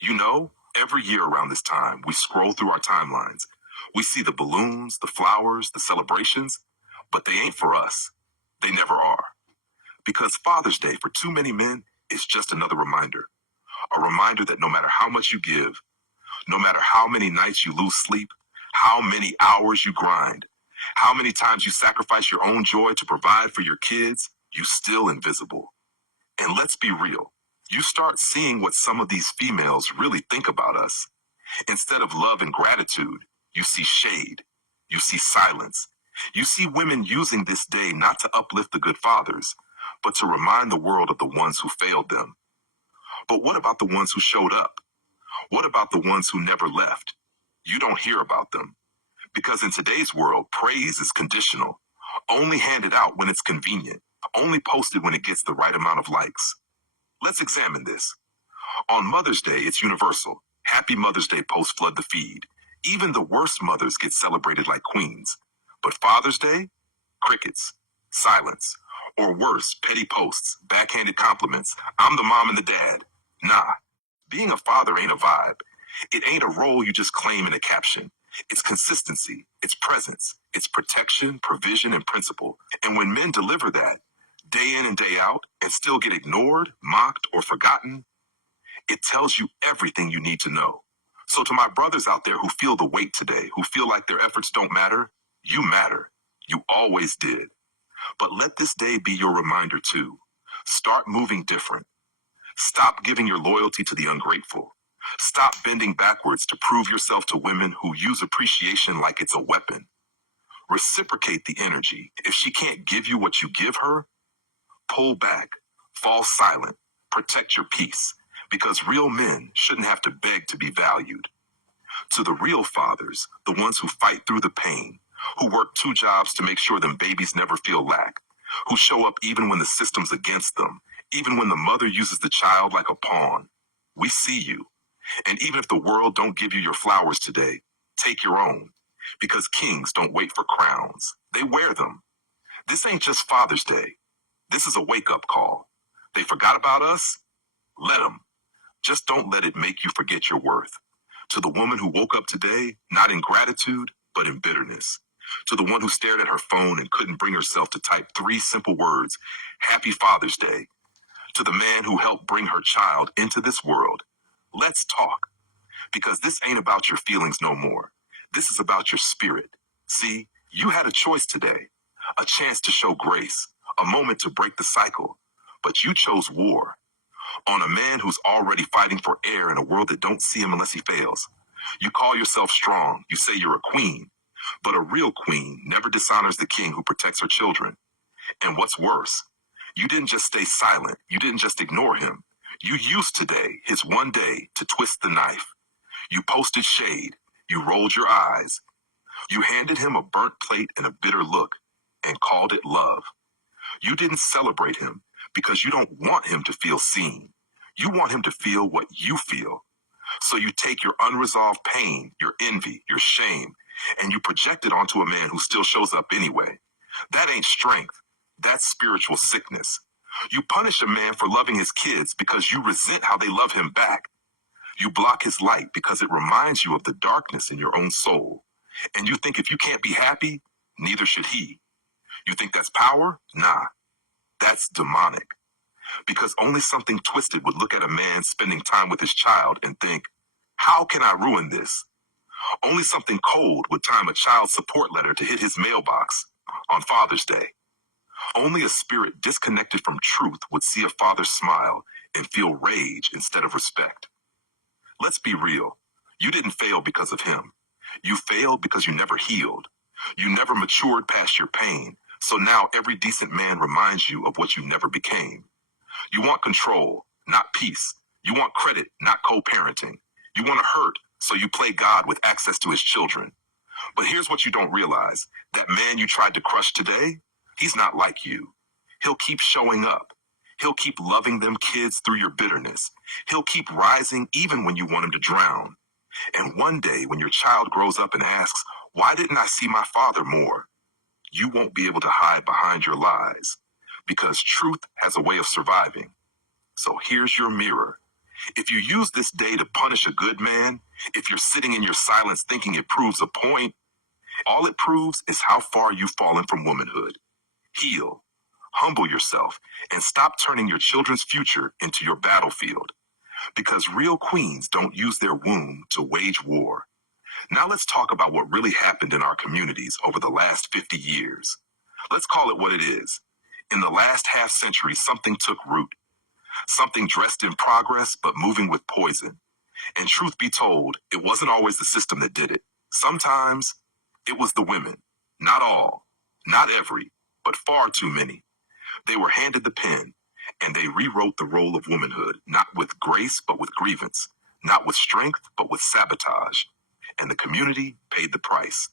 You know, every year around this time, we scroll through our timelines. We see the balloons, the flowers, the celebrations, but they ain't for us. They never are. Because Father's Day for too many men is just another reminder. A reminder that no matter how much you give, no matter how many nights you lose sleep, how many hours you grind, how many times you sacrifice your own joy to provide for your kids, you still invisible. And let's be real. You start seeing what some of these females really think about us. Instead of love and gratitude, you see shade. You see silence. You see women using this day not to uplift the good fathers, but to remind the world of the ones who failed them. But what about the ones who showed up? What about the ones who never left? You don't hear about them. Because in today's world, praise is conditional, only handed out when it's convenient, only posted when it gets the right amount of likes. Let's examine this. On Mother's Day, it's universal. Happy Mother's Day posts flood the feed. Even the worst mothers get celebrated like queens. But Father's Day? Crickets. Silence. Or worse, petty posts, backhanded compliments. I'm the mom and the dad. Nah. Being a father ain't a vibe. It ain't a role you just claim in a caption. It's consistency. It's presence. It's protection, provision, and principle. And when men deliver that, day in and day out, and still get ignored, mocked, or forgotten, it tells you everything you need to know. So to my brothers out there who feel the weight today, who feel like their efforts don't matter, you matter. You always did. But let this day be your reminder too. Start moving different. Stop giving your loyalty to the ungrateful. Stop bending backwards to prove yourself to women who use appreciation like it's a weapon. Reciprocate the energy. If she can't give you what you give her, pull back, fall silent, protect your peace, because real men shouldn't have to beg to be valued. To the real fathers, the ones who fight through the pain, who work 2 jobs to make sure them babies never feel lack, who show up even when the system's against them, even when the mother uses the child like a pawn. We see you. And even if the world don't give you your flowers today, take your own. Because kings don't wait for crowns. They wear them. This ain't just Father's Day. This is a wake-up call. They forgot about us? Let them. Just don't let it make you forget your worth. To the woman who woke up today, not in gratitude, but in bitterness. To the one who stared at her phone and couldn't bring herself to type 3 simple words, Happy Father's Day. To the man who helped bring her child into this world, let's talk. Because this ain't about your feelings no more. This is about your spirit. See, you had a choice today, a chance to show grace, a moment to break the cycle, but you chose war. On a man who's already fighting for air in a world that don't see him unless he fails. You call yourself strong, you say you're a queen, but a real queen never dishonors the king who protects her children. And what's worse, you didn't just stay silent, you didn't just ignore him. You used today, his one day, to twist the knife. You posted shade, you rolled your eyes. You handed him a burnt plate and a bitter look, and called it love. You didn't celebrate him because you don't want him to feel seen. You want him to feel what you feel. So you take your unresolved pain, your envy, your shame, and you project it onto a man who still shows up anyway. That ain't strength. That's spiritual sickness. You punish a man for loving his kids because you resent how they love him back. You block his light because it reminds you of the darkness in your own soul. And you think if you can't be happy, neither should he. You think that's power? Nah, that's demonic. Because only something twisted would look at a man spending time with his child and think, how can I ruin this? Only something cold would time a child support letter to hit his mailbox on Father's Day. Only a spirit disconnected from truth would see a father smile and feel rage instead of respect. Let's be real. You didn't fail because of him. You failed because you never healed. You never matured past your pain. So now every decent man reminds you of what you never became. You want control, not peace. You want credit, not co-parenting. You want to hurt, so you play God with access to his children. But here's what you don't realize. That man you tried to crush today, he's not like you. He'll keep showing up. He'll keep loving them kids through your bitterness. He'll keep rising even when you want him to drown. And one day when your child grows up and asks, why didn't I see my father more? You won't be able to hide behind your lies because truth has a way of surviving. So here's your mirror. If you use this day to punish a good man, if you're sitting in your silence thinking it proves a point, all it proves is how far you've fallen from womanhood. Heal, humble yourself, and stop turning your children's future into your battlefield. Because real queens don't use their womb to wage war. Now let's talk about what really happened in our communities over the last 50 years. Let's call it what it is. In the last half century, something took root. Something dressed in progress, but moving with poison. And truth be told, it wasn't always the system that did it. Sometimes it was the women. Not all, not every, but far too many. They were handed the pen, and they rewrote the role of womanhood, not with grace, but with grievance, not with strength, but with sabotage. And the community paid the price.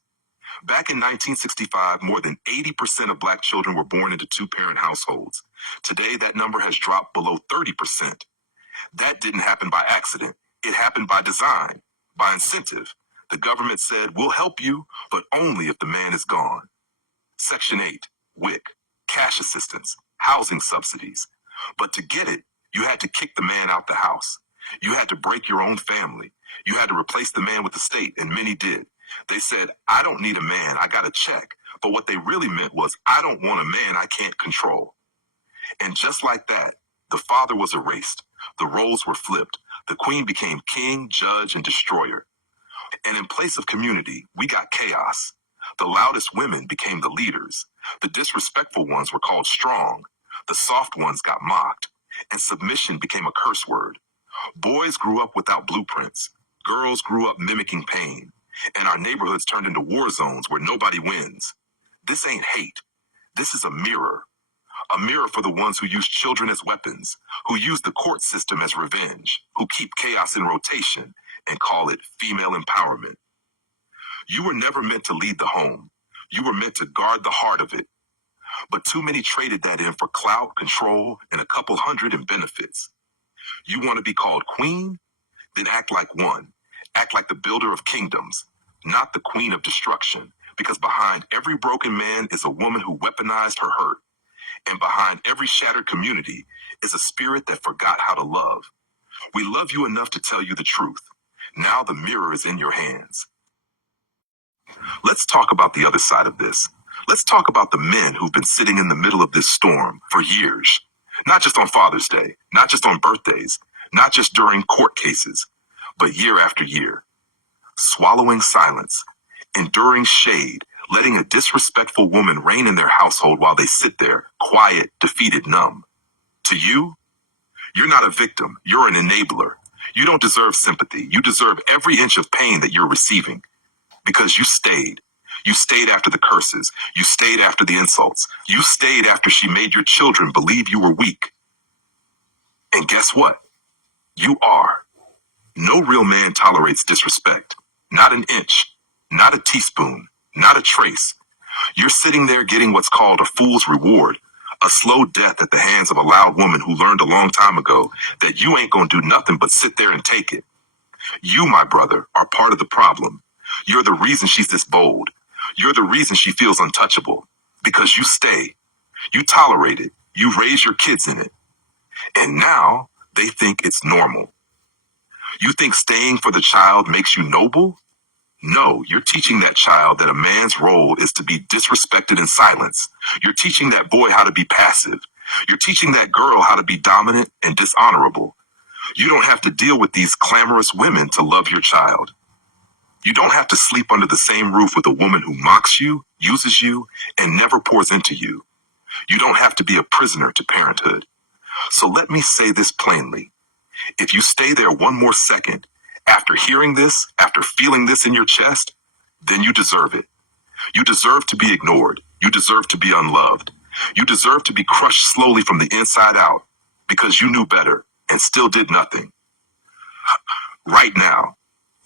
Back in 1965, more than 80% of Black children were born into two-parent households. Today, that number has dropped below 30%. That didn't happen by accident. It happened by design, by incentive. The government said, we'll help you, but only if the man is gone. Section 8, WIC, cash assistance, housing subsidies. But to get it, you had to kick the man out the house. You had to break your own family. You had to replace the man with the state, and many did. They said, I don't need a man, I got a check. But what they really meant was, I don't want a man I can't control. And just like that, the father was erased. The roles were flipped. The queen became king, judge, and destroyer. And in place of community, we got chaos. The loudest women became the leaders. The disrespectful ones were called strong. The soft ones got mocked. And submission became a curse word. Boys grew up without blueprints. Girls grew up mimicking pain. And our neighborhoods turned into war zones where nobody wins. This ain't hate. This is a mirror. A mirror for the ones who use children as weapons, who use the court system as revenge, who keep chaos in rotation and call it female empowerment. You were never meant to lead the home. You were meant to guard the heart of it. But too many traded that in for clout, control, and a couple hundred in benefits. You want to be called queen? Then act like one. Act like the builder of kingdoms, not the queen of destruction. Because behind every broken man is a woman who weaponized her hurt. And behind every shattered community is a spirit that forgot how to love. We love you enough to tell you the truth. Now the mirror is in your hands. Let's talk about the other side of this. Let's talk about the men who've been sitting in the middle of this storm for years. Not just on Father's Day, not just on birthdays, not just during court cases, but year after year. Swallowing silence, enduring shade, letting a disrespectful woman reign in their household while they sit there, quiet, defeated, numb. To you, you're not a victim, you're an enabler. You don't deserve sympathy. You deserve every inch of pain that you're receiving. Because you stayed. You stayed after the curses. You stayed after the insults. You stayed after she made your children believe you were weak. And guess what? You are. No real man tolerates disrespect. Not an inch. Not a teaspoon. Not a trace. You're sitting there getting what's called a fool's reward. A slow death at the hands of a loud woman who learned a long time ago that you ain't gonna do nothing but sit there and take it. You, my brother, are part of the problem. You're the reason she's this bold. You're the reason she feels untouchable. Because you stay. You tolerate it. You raise your kids in it. And now they think it's normal. You think staying for the child makes you noble? No, you're teaching that child that a man's role is to be disrespected in silence. You're teaching that boy how to be passive. You're teaching that girl how to be dominant and dishonorable. You don't have to deal with these clamorous women to love your child. You don't have to sleep under the same roof with a woman who mocks you, uses you, and never pours into you. You don't have to be a prisoner to parenthood. So let me say this plainly. If you stay there one more second, after hearing this, after feeling this in your chest, then you deserve it. You deserve to be ignored. You deserve to be unloved. You deserve to be crushed slowly from the inside out because you knew better and still did nothing. Right now,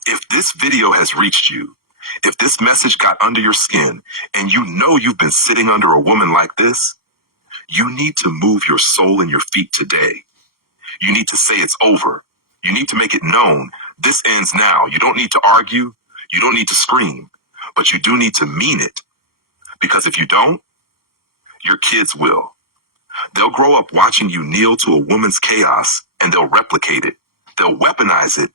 if this video has reached you, if this message got under your skin and you know you've been sitting under a woman like this, you need to move your soul and your feet today. You need to say it's over. You need to make it known. This ends now. You don't need to argue. You don't need to scream. But you do need to mean it. Because if you don't, your kids will. They'll grow up watching you kneel to a woman's chaos and they'll replicate it. They'll weaponize it,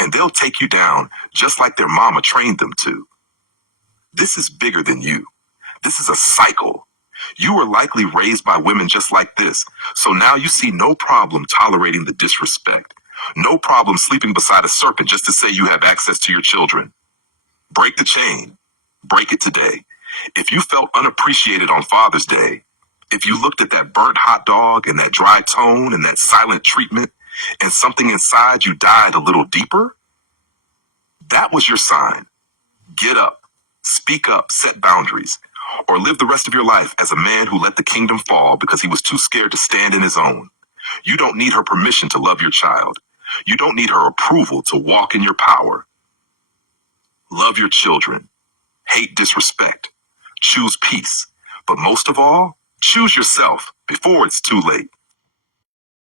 and they'll take you down just like their mama trained them to. This is bigger than you. This is a cycle. You were likely raised by women just like this, so now you see no problem tolerating the disrespect. No problem sleeping beside a serpent just to say you have access to your children. Break the chain. Break it today. If you felt unappreciated on Father's Day, if you looked at that burnt hot dog and that dry tone and that silent treatment and something inside you died a little deeper, that was your sign. Get up, speak up, set boundaries, or live the rest of your life as a man who let the kingdom fall because he was too scared to stand in his own. You don't need her permission to love your child. You don't need her approval to walk in your power. Love your children. Hate disrespect. Choose peace. But most of all, choose yourself before it's too late.